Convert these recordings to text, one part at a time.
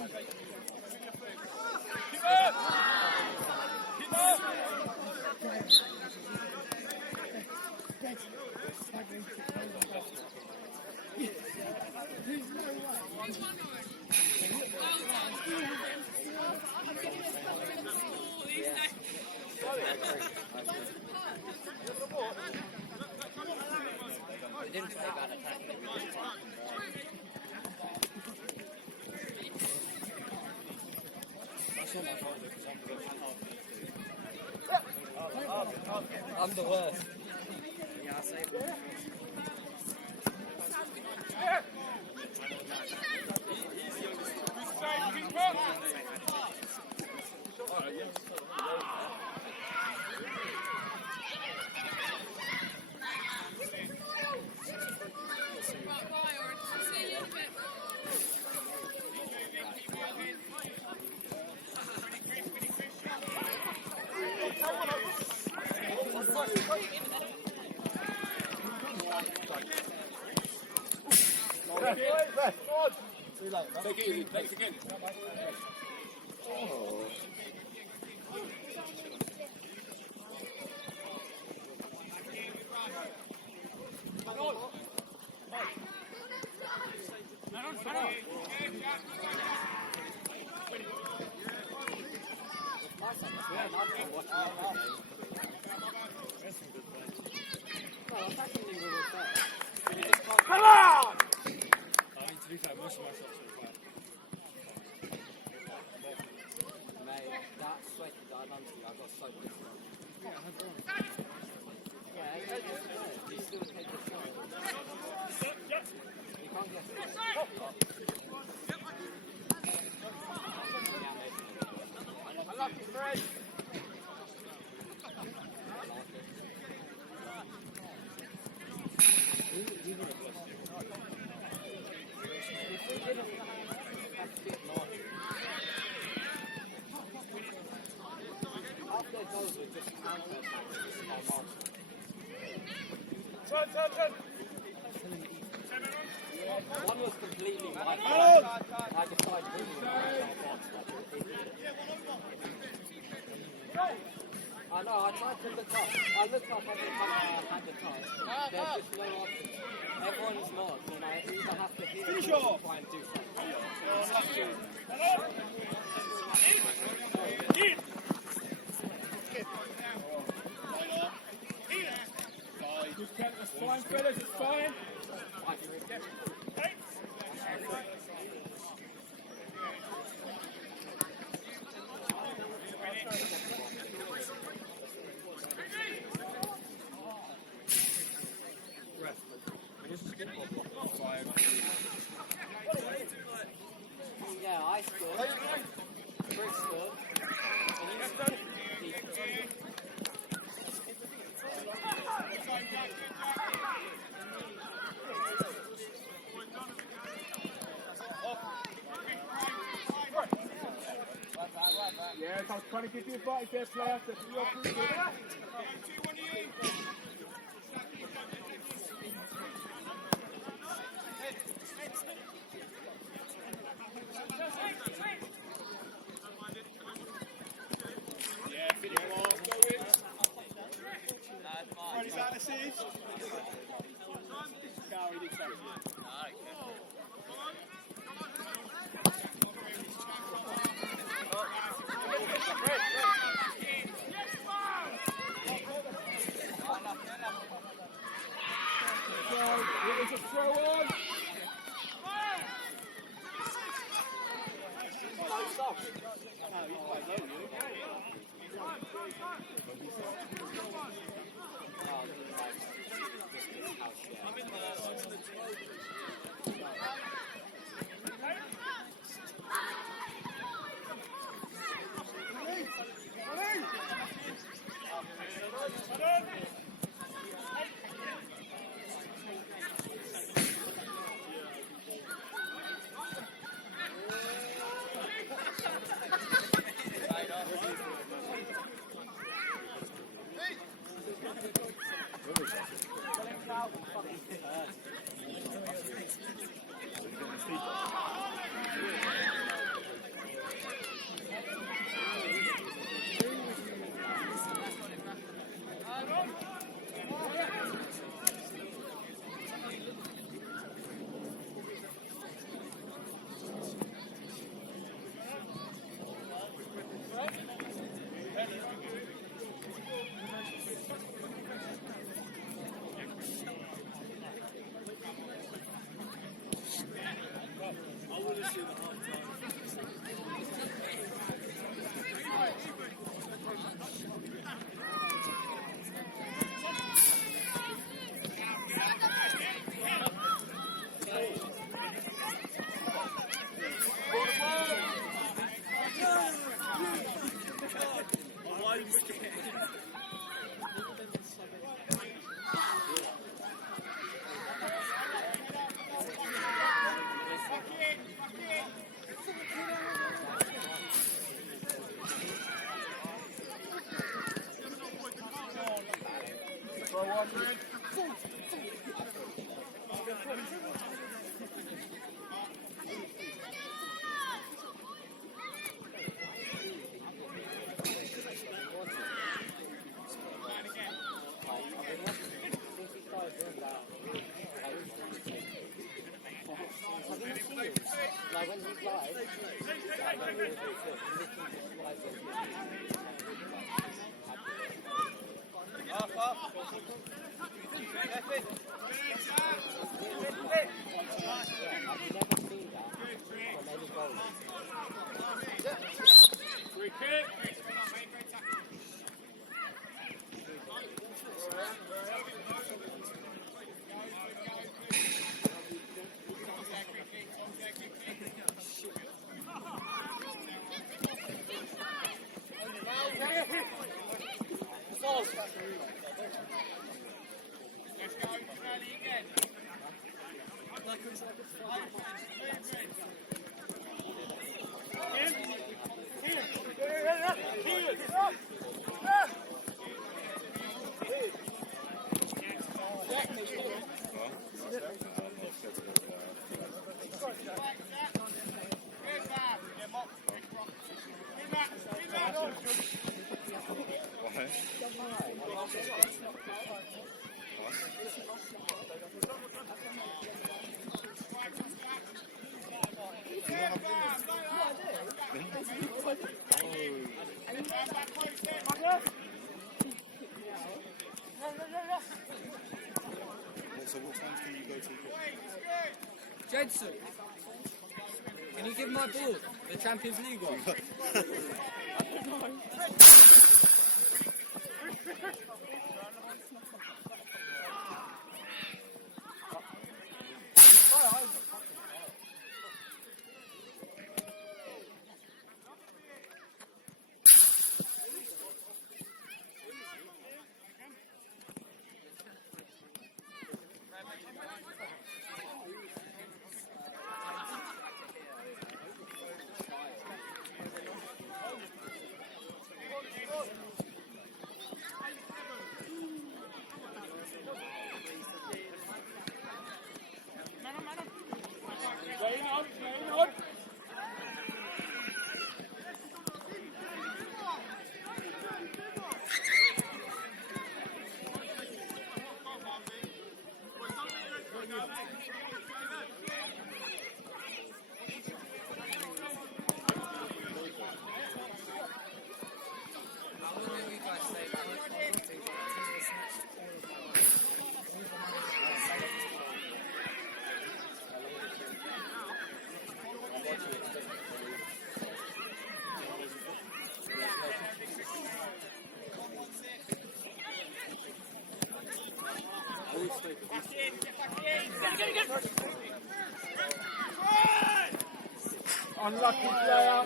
We didn't play bad attacking. I'm the worst. Yeah, I'll say it. Take it easy, legs again. Oh. Come on! To be fair, most of my shots are fine. Mate, that sweat that I done to you, I got so pissed off. Yeah, I had one. Yeah, I got this one. You still take the shot. You can't get it. I love you, Fred. Turn. One was completely my fault. I decided to I know, I tried to look up. I looked up every time I had the time. There's just no option. Everyone's marked, and I either have to hit it or try and do something. It's fine, fellas, it's fine. Yeah, I scored. Chris scored. And you scored. Yes, I was trying to give you advice there, player. That's your free good. Is that a siege? No, he didn't say it. It was a throw on. pushing at half time. Why are you scared? Like when he flies, like when he literally flies I've never seen that from any goal. Free kick. So what times can you go to? Jensen, can you give my ball the Champions League one? Unlucky player.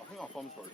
I think our thumb's broken.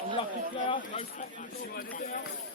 Unlucky player. No technical there.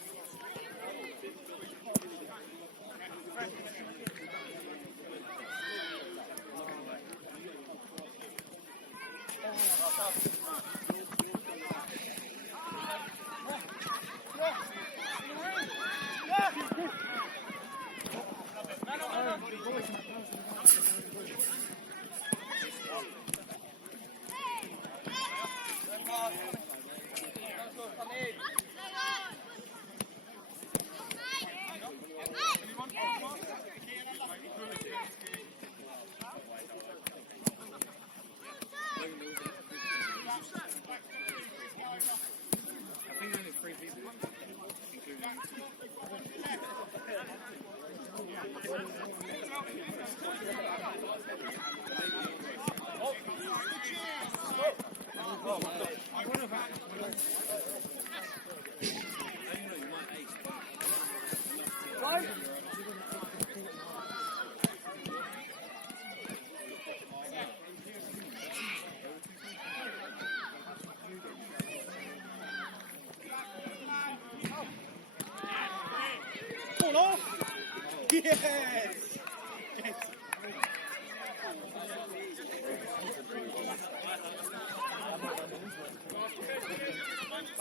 Yes!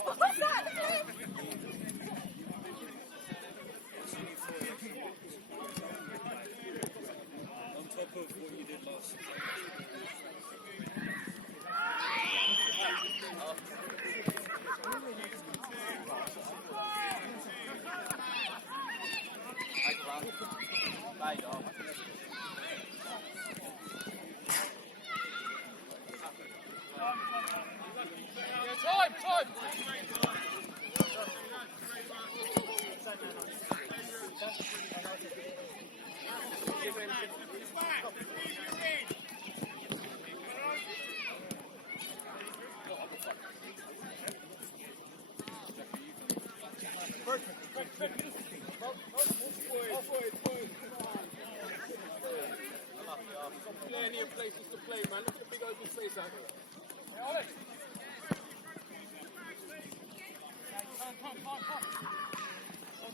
What's that? On top of what you did last. Plenty of places to play, man. Look at the big open space out here. Hey, Alex.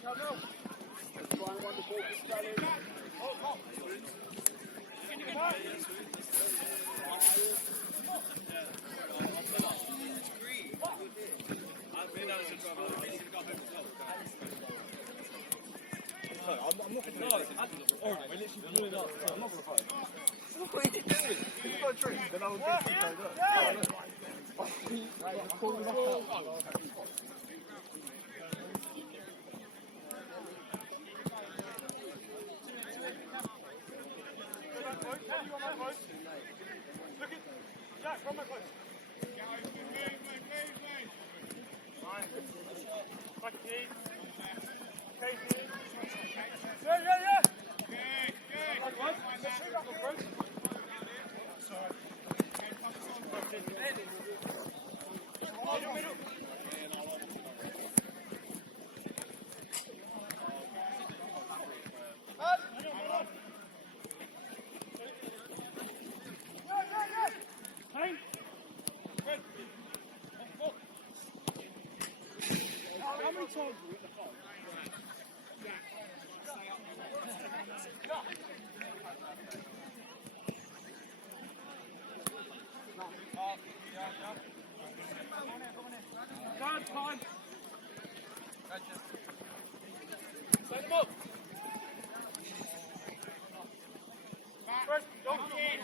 Come now. Let's try and run the ball to Stanley. Oh, come. I've been out of trouble. I should have got home as well. No, I'm not going to we're literally pulling up. I'm not going to fight. What are you doing? If you got a drink, then I will drink Look at Jack, run my close. Back to Keith. Casey. Yeah. How many times were we at the phone? Time. Set him up. First, don't get.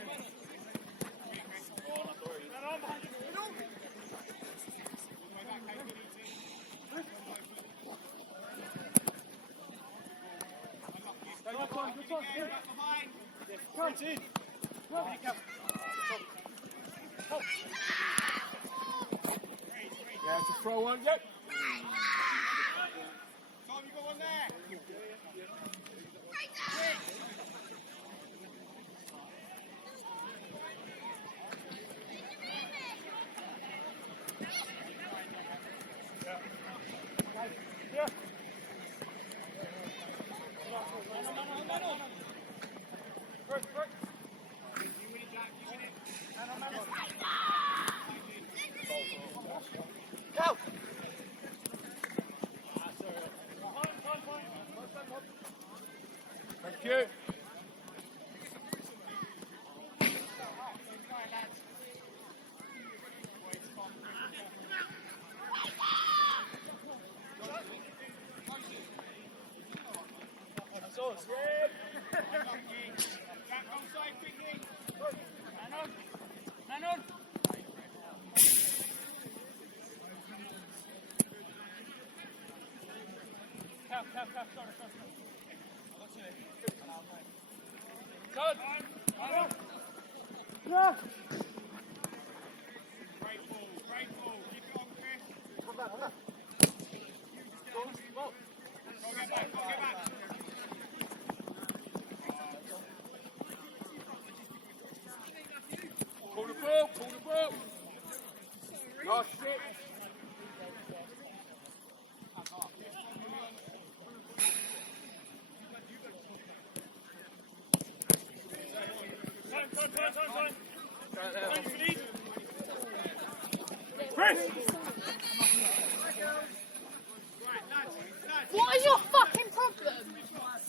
Come in. Yeah, it's a throw one. Yep. Tom, you got one there. Yeah. First. Go! Thank you. Good. Yeah. Great ball. Keep it on, Chris. Go back. Go get back. Pull the ball. Last shit. Time. Chris! What is your fucking problem?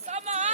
Summer!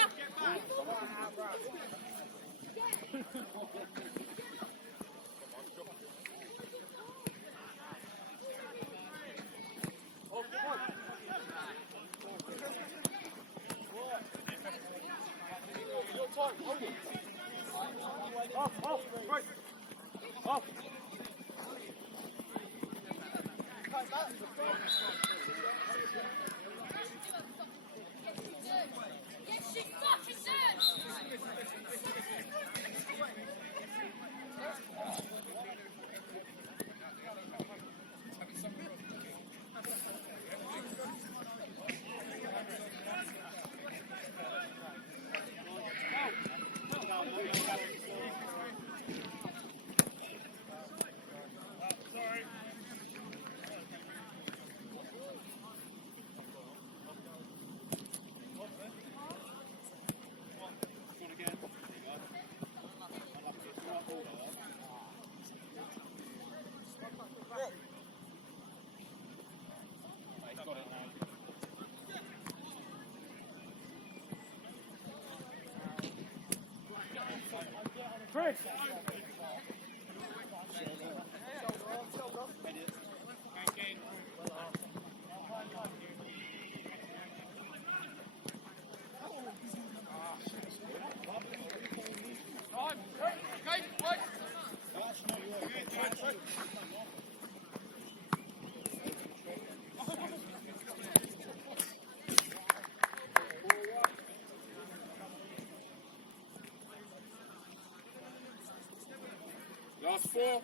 Last 4.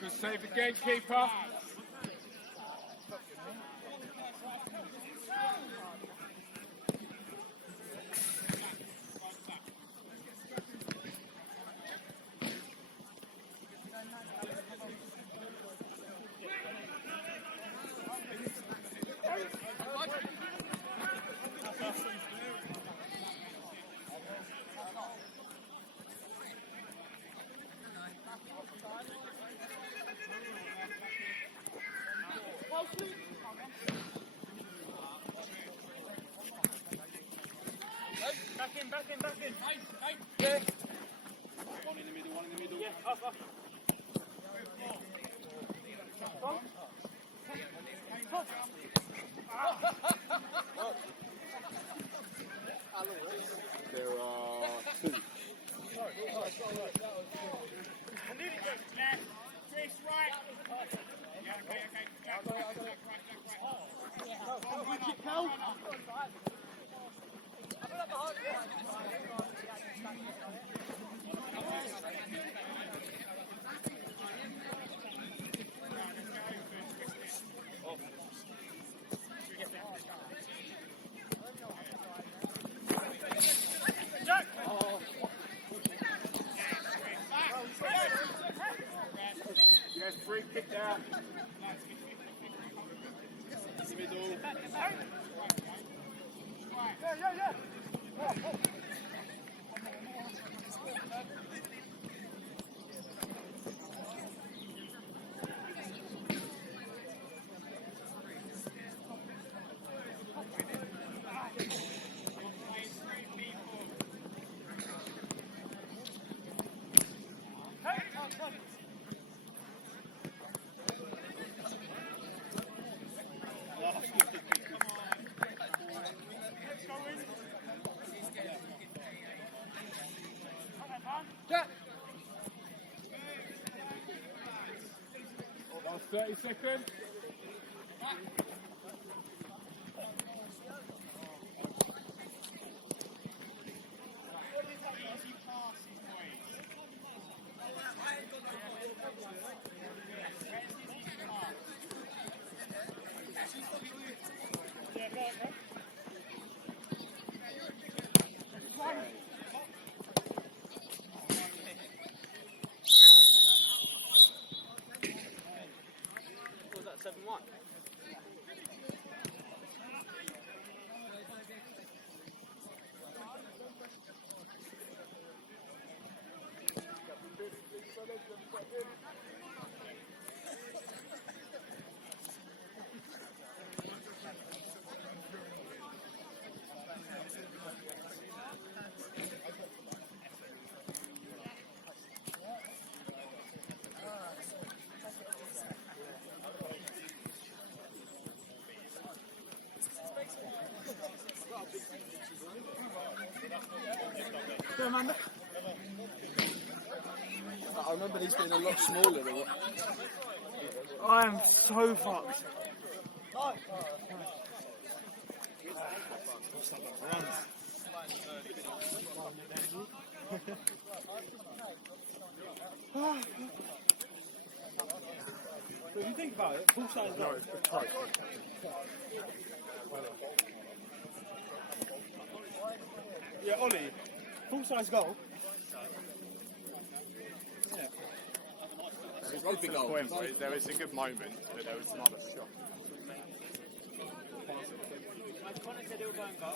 Good save again, keeper. Back in. Yeah. One in the middle. Yeah, up. There are 2. Yes, free kick down. Last 30 seconds. Was that 7-1? He's been a lot smaller than what. I am so fucked. But if you think about it, full size goal. Yeah, Ollie, full size goal. Rugby goal. There was a good moment, but there was another shot. Connor said he'll go and go.